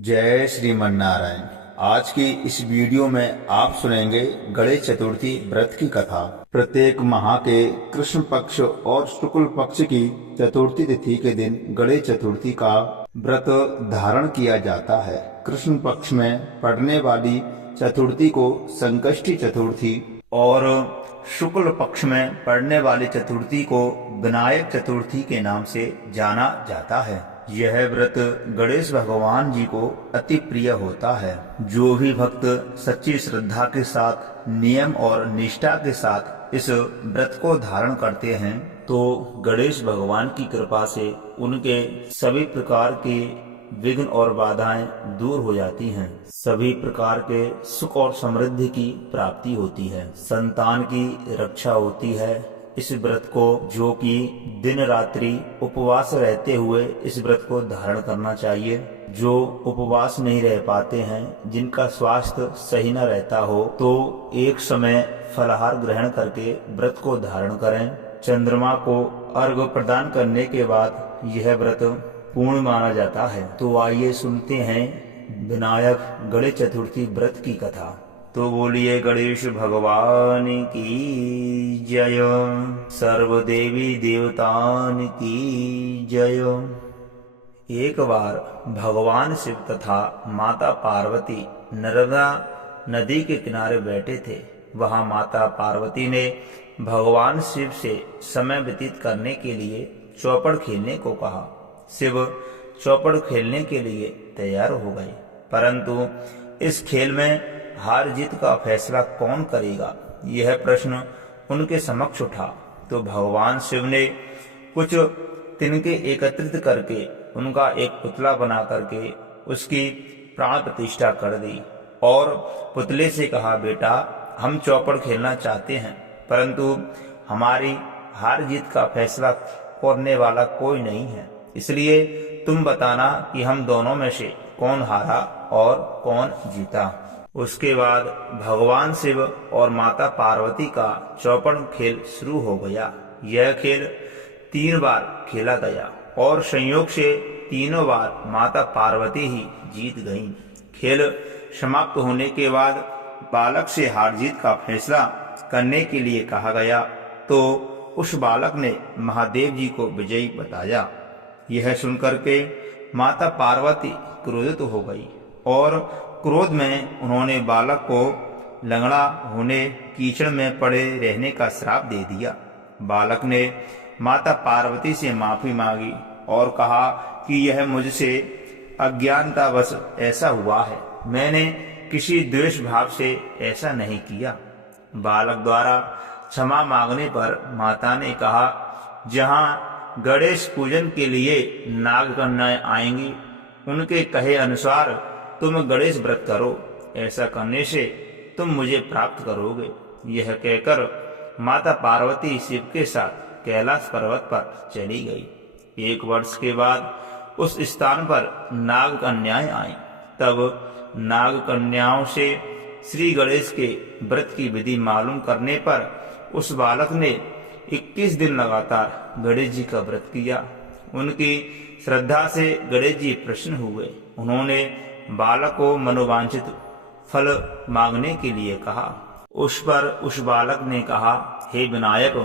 जय श्रीमन नारायण। आज की इस वीडियो में आप सुनेंगे गणेश चतुर्थी व्रत की कथा। प्रत्येक माह के कृष्ण पक्ष और शुक्ल पक्ष की चतुर्थी तिथि के दिन गणेश चतुर्थी का व्रत धारण किया जाता है। कृष्ण पक्ष में पड़ने वाली चतुर्थी को संकष्टी चतुर्थी और शुक्ल पक्ष में पड़ने वाली चतुर्थी को विनायक चतुर्थी के नाम से जाना जाता है। यह व्रत गणेश भगवान जी को अति प्रिय होता है। जो भी भक्त सच्ची श्रद्धा के साथ नियम और निष्ठा के साथ इस व्रत को धारण करते हैं तो गणेश भगवान की कृपा से उनके सभी प्रकार के विघ्न और बाधाएं दूर हो जाती हैं। सभी प्रकार के सुख और समृद्धि की प्राप्ति होती है। संतान की रक्षा होती है। इस व्रत को जो कि दिन रात्रि उपवास रहते हुए इस व्रत को धारण करना चाहिए। जो उपवास नहीं रह पाते हैं, जिनका स्वास्थ्य सही न रहता हो, तो एक समय फलाहार ग्रहण करके व्रत को धारण करें। चंद्रमा को अर्घ्य प्रदान करने के बाद यह व्रत पूर्ण माना जाता है। तो आइए सुनते हैं विनायक गणेश चतुर्थी व्रत की कथा। तो बोलिए गणेश भगवान की जय, सर्व देवी देवतान की जय। एक बार भगवान शिव तथा माता पार्वती नर्मदा नदी के किनारे बैठे थे। वहां माता पार्वती ने भगवान शिव से समय व्यतीत करने के लिए चौपड़ खेलने को कहा। शिव चौपड़ खेलने के लिए तैयार हो गए, परंतु इस खेल में हार जीत का फैसला कौन करेगा, यह प्रश्न उनके समक्ष उठा। तो भगवान शिव ने कुछ तिनके एकत्रित करके उनका एक पुतला बना करके उसकी प्राण प्रतिष्ठा कर दी और पुतले से कहा, बेटा हम चौपड़ खेलना चाहते हैं, परंतु हमारी हार जीत का फैसला करने वाला कोई नहीं है, इसलिए तुम बताना कि हम दोनों में से कौन हारा और कौन जीता। उसके बाद भगवान शिव और माता पार्वती का चौपड़ खेल शुरू हो गया। यह खेल 3 बार खेला गया और संयोग से तीनों बार माता पार्वती ही जीत गईं। खेल समाप्त होने के बाद बालक से हार जीत का फैसला करने के लिए कहा गया, तो उस बालक ने महादेव जी को विजयी बताया। यह सुनकर के माता पार्वती क्रोधित हो गई और क्रोध में उन्होंने बालक को लंगड़ा होने, कीचड़ में पड़े रहने का श्राप दे दिया। बालक ने माता पार्वती से माफी मांगी और कहा कि यह मुझसे अज्ञानतावश ऐसा हुआ है, मैंने किसी द्वेष भाव से ऐसा नहीं किया। बालक द्वारा क्षमा मांगने पर माता ने कहा, जहाँ गणेश पूजन के लिए नाग कन्याएं आएंगी, उनके कहे अनुसार तुम गणेश व्रत करो, ऐसा करने से तुम मुझे प्राप्त करोगे। यह कहकर माता पार्वती शिव के साथ कैलाश पर्वत पर चली गई। 1 वर्ष के बाद उस स्थान पर नाग कन्याएं आईं। तब नाग कन्याओं से श्री गणेश के व्रत की विधि मालूम करने पर उस बालक ने 21 दिन लगातार गणेश जी का व्रत किया। उनकी श्रद्धा से गणेश जी प्रसन्न हुए। उन्होंने बालक को मनोवांछित फल मांगने के लिए कहा। उस पर उस बालक ने कहा, हे विनायक,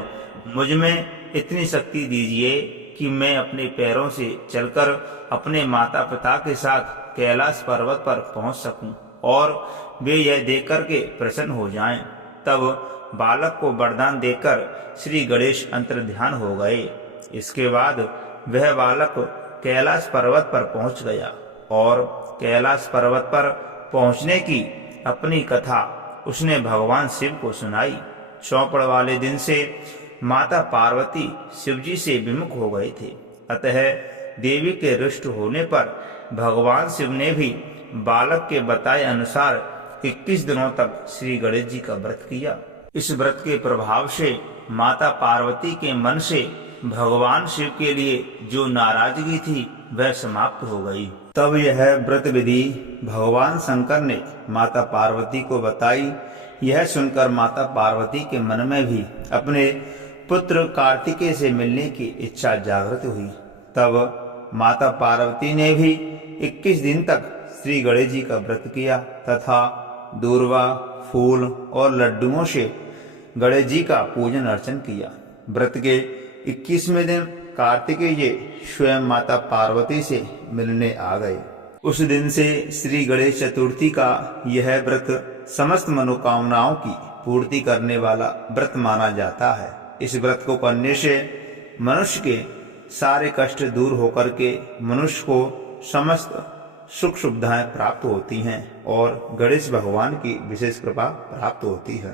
मुझ में इतनी शक्ति दीजिए कि मैं अपने पैरों से चलकर अपने माता पिता के साथ कैलाश पर्वत पर पहुंच सकूं और वे यह देख कर के प्रसन्न हो जाएं। तब बालक को वरदान देकर श्री गणेश अंतर्ध्यान हो गए। इसके बाद वह बालक कैलाश पर्वत पर पहुंच गया और कैलाश पर्वत पर पहुंचने की अपनी कथा उसने भगवान शिव को सुनाई। चौपड़ वाले दिन से माता पार्वती शिवजी से विमुख हो गए थे, अतः देवी के रुष्ट होने पर भगवान शिव ने भी बालक के बताए अनुसार 21 दिनों तक श्री गणेश जी का व्रत किया। इस व्रत के प्रभाव से माता पार्वती के मन से भगवान शिव के लिए जो नाराजगी थी वह समाप्त हो गई। तब यह व्रत विधि भगवान शंकर ने माता पार्वती को बताई। यह सुनकर माता पार्वती के मन में भी अपने पुत्र कार्तिकेय से मिलने की इच्छा जागृत हुई। तब माता पार्वती ने भी 21 दिन तक श्री गणेश जी का व्रत किया तथा दूर्वा, फूल और लड्डुओं से गणेश जी का पूजन अर्चन किया। व्रत के 21वें दिन कार्तिकेय जी स्वयं माता पार्वती से मिलने आ गए। उस दिन से श्री गणेश चतुर्थी का यह व्रत समस्त मनोकामनाओं की पूर्ति करने वाला व्रत माना जाता है। इस व्रत को करने से मनुष्य के सारे कष्ट दूर होकर के मनुष्य को समस्त सुख सुविधाएं प्राप्त होती हैं और गणेश भगवान की विशेष कृपा प्राप्त होती है।